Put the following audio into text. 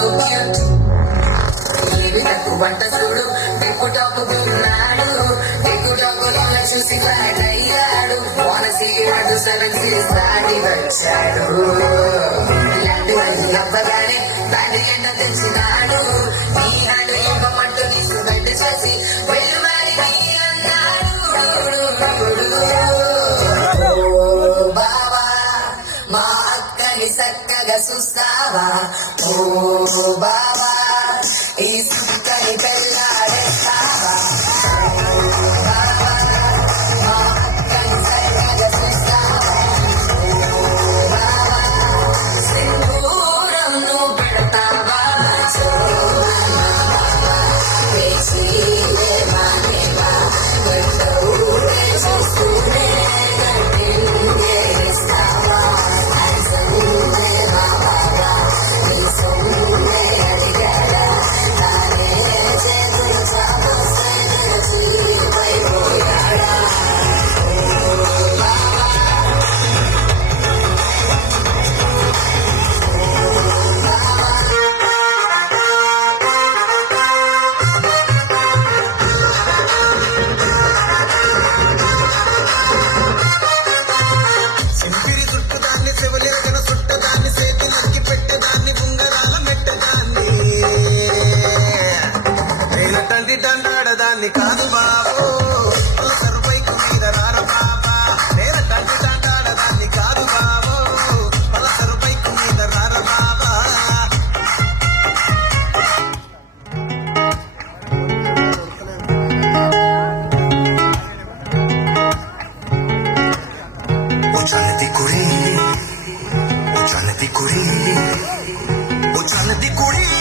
so cute. Baby నాకు వంట చూడు టిక్కు టాక్ చూసి ఫ్లాట్ అయ్యాడు wanna see you at the 7 దాటి వచ్చాడు ఇలాంటివన్నీ అవ్వగానే దాని ఎండ తెచ్చినాడు నీ హ్యాండ్ ఇవ్వమంటూ తీసుకుంటే చేసి వెళ్ళి మరి బాబా మా అక్కని చక్కగా చూస్తావా ఓ బాబా ఈ సుక్కని పెళ్ళాడేస్తావా దండాడదాన్ని కాదు బాబు సరుపైకు మీద రార బాబా నేల తండ్రి దండాడదాన్ని కాదు బాబు సరుపైకు మీద రార బాబా Uçanı di kuri